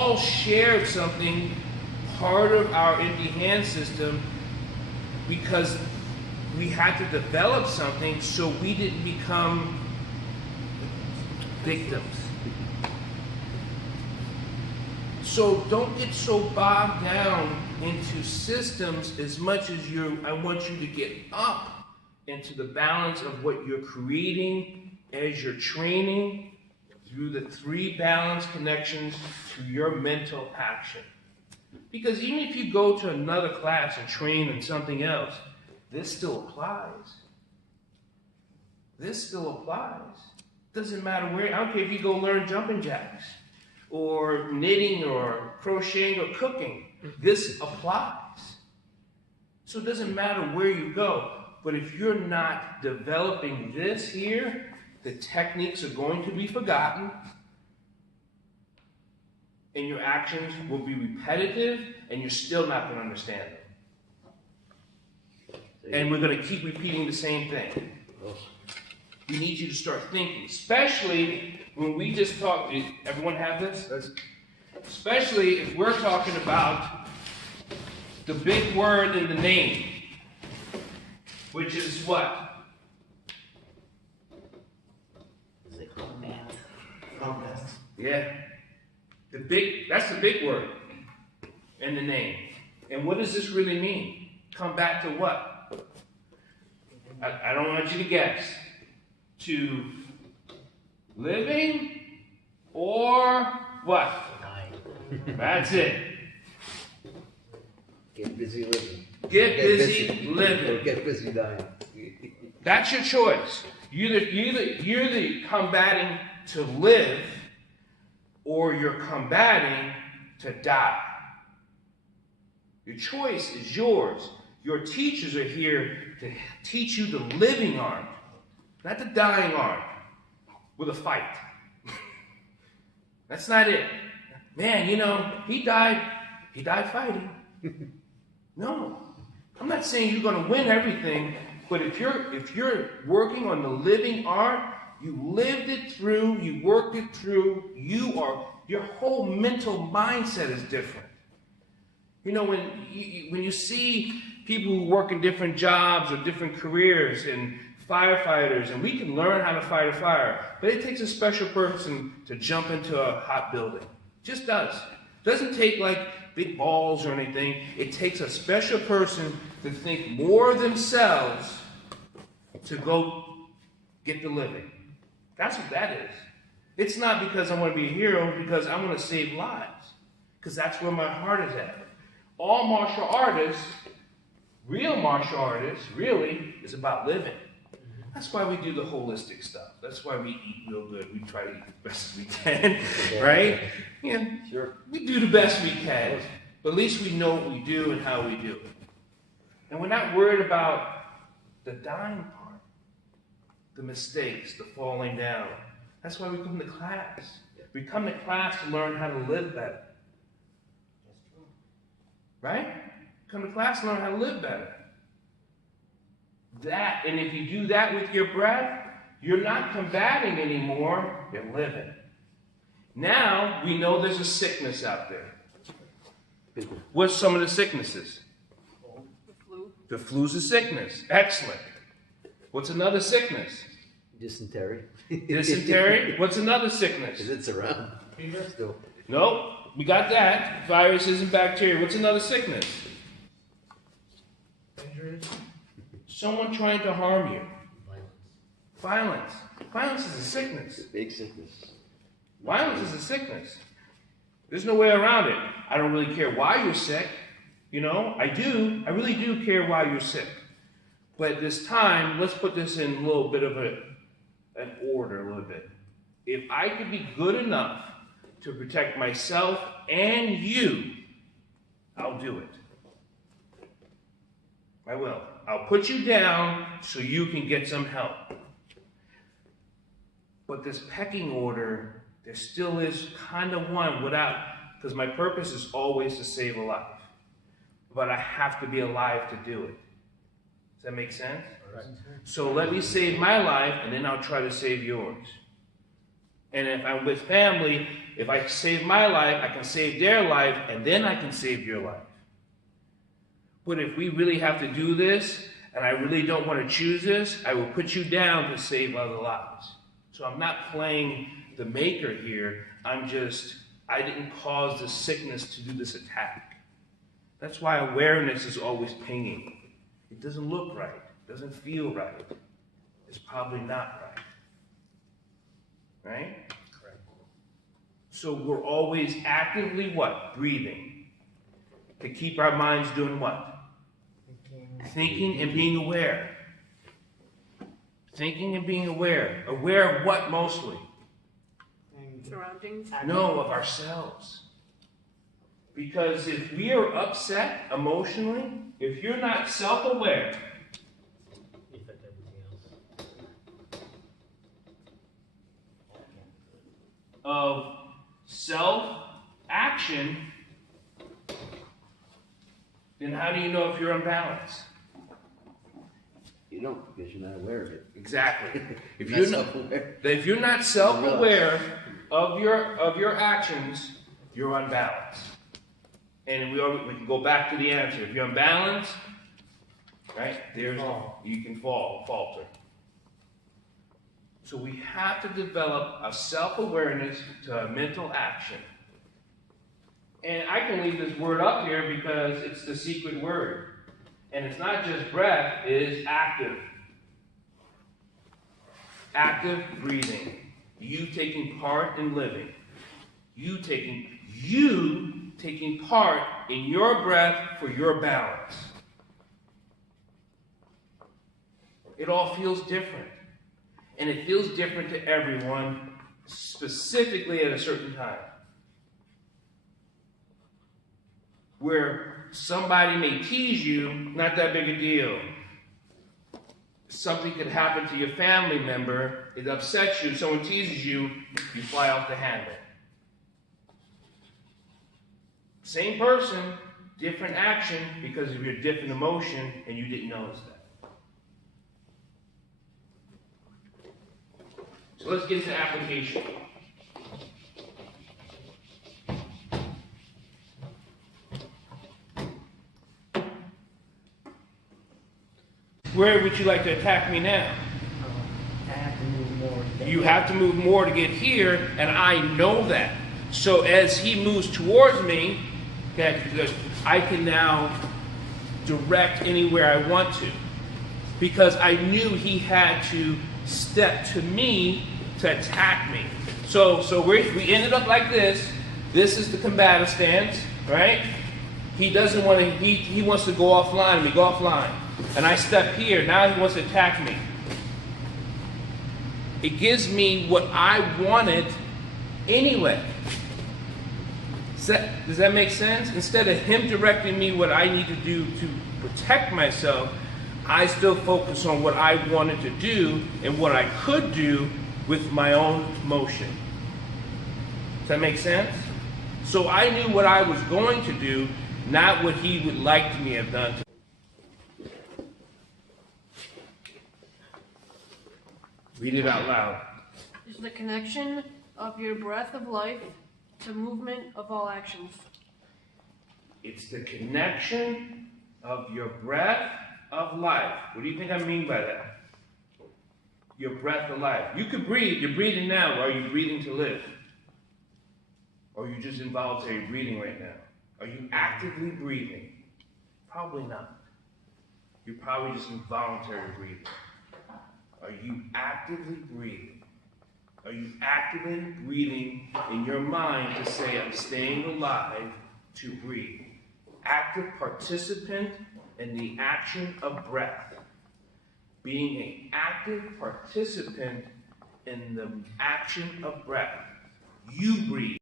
all shared something, part of our empty hand system, because we had to develop something so we didn't become victims. So don't get so bogged down into systems as much as I want you to get up into the balance of what you're creating as you're training through the 3 balance connections to your mental action. Because even if you go to another class and train in something else, this still applies. This still applies. Doesn't matter where. I don't care if you go learn jumping jacks or knitting or crocheting or cooking. This applies. So it doesn't matter where you go. But if you're not developing this here, the techniques are going to be forgotten, and your actions will be repetitive, and you're still not going to understand them. And we're going to keep repeating the same thing. We need you to start thinking, especially when we just talk. Everyone have this? Especially if we're talking about the big word in the name, which is what? Yeah. That's the big word in the name. And what does this really mean? Come back to what? I don't want you to guess. To living or what? Dying. That's it. Get busy living. Get busy living. Or get busy dying. That's your choice. You're either combating to live, or you're combating to die. Your choice is yours. Your teachers are here to teach you the living art, not the dying art with a fight. That's not it. Man, he died fighting. No. I'm not saying you're going to win everything, but if you're working on the living art, you lived it through, you worked it through, your whole mental mindset is different. When you see people who work in different jobs or different careers and firefighters, and we can learn how to fight a fire, but it takes a special person to jump into a hot building. It just does. It doesn't take like big balls or anything. It takes a special person to think more of themselves to go get the living. That's what that is. It's not because I want to be a hero, because I want to save lives. Because that's where my heart is at. All martial artists, real martial artists, really, is about living. That's why we do the holistic stuff. That's why we eat real good. We try to eat the best we can, right? Yeah, sure. We do the best we can. But at least we know what we do and how we do it. And we're not worried about the dying part, the mistakes, the falling down. That's why we come to class. We come to class to learn how to live better. That's true. Right? Come to class to learn how to live better. And if you do that with your breath, you're not combating anymore, you're living. Now, we know there's a sickness out there. What's some of the sicknesses? The flu. The flu's a sickness. Excellent. What's another sickness? Dysentery. Dysentery? What's another sickness? Because it's around. Still. Nope, we got that. Viruses and bacteria. What's another sickness? Injuries. Someone trying to harm you. Violence. Violence. Violence is a sickness. Big sickness. Violence is a sickness. There's no way around it. I don't really care why you're sick. I really do care why you're sick. But at this time, let's put this in a little bit of an order a little bit. If I could be good enough to protect myself and you, I'll do it. I will. I'll put you down so you can get some help. But this pecking order, there still is kind of one because my purpose is always to save a life. But I have to be alive to do it. Does that make sense? Right. So let me save my life, and then I'll try to save yours. And if I'm with family, if I save my life, I can save their life, and then I can save your life. But if we really have to do this, and I really don't want to choose this, I will put you down to save other lives. So I'm not playing the maker here. I didn't cause the sickness to do this attack. That's why awareness is always pinging. It doesn't look right. It doesn't feel right. It's probably not right. Right? Correct. So we're always actively what? Breathing. To keep our minds doing what? Thinking and being aware. Thinking and being aware. Aware of what mostly? Surroundings. No, of ourselves. Because if we are upset emotionally, if you're not self-aware, Affect everything else. of self-action, then how do you know if you're unbalanced? You don't, because you're not aware of it. Exactly. If you're you're not- self-aware. If you're not self-aware of your actions, you're unbalanced. And we can go back to the answer. If you're unbalanced, right, you can falter. So we have to develop a self-awareness to a mental action. And I can leave this word up here because it's the secret word. And it's not just breath, it is active. Active breathing. You taking part in living. You taking part in your breath for your balance. It all feels different. And it feels different to everyone, specifically at a certain time. Where somebody may tease you, not that big a deal. Something could happen to your family member, it upsets you, someone teases you, you fly off the handle. Same person, different action because of your different emotion, and you didn't notice that. So let's get to application. Where would you like to attack me now? I have to move more. You have to move more to get here, and I know that. So as he moves towards me, okay, I can now direct anywhere I want to. Because I knew he had to step to me to attack me. So we ended up like this. This is the combative stance, right? He doesn't want to, he wants to go offline, we go offline. And I step here, now he wants to attack me. It gives me what I wanted anyway. Does that make sense? Instead of him directing me what I need to do to protect myself, I still focus on what I wanted to do and what I could do with my own motion. Does that make sense? So I knew what I was going to do, not what he would like me to have done. Read it out loud. Is the connection of your breath of life to movement of all actions. It's the connection of your breath of life. What do you think I mean by that? Your breath of life. You could breathe. You're breathing now. Or are you breathing to live? Or are you just involuntary breathing right now? Are you actively breathing? Probably not. You're probably just involuntary breathing. Are you actively breathing? Are you actively breathing in your mind to say, I'm staying alive to breathe? Active participant in the action of breath. Being an active participant in the action of breath. You breathe.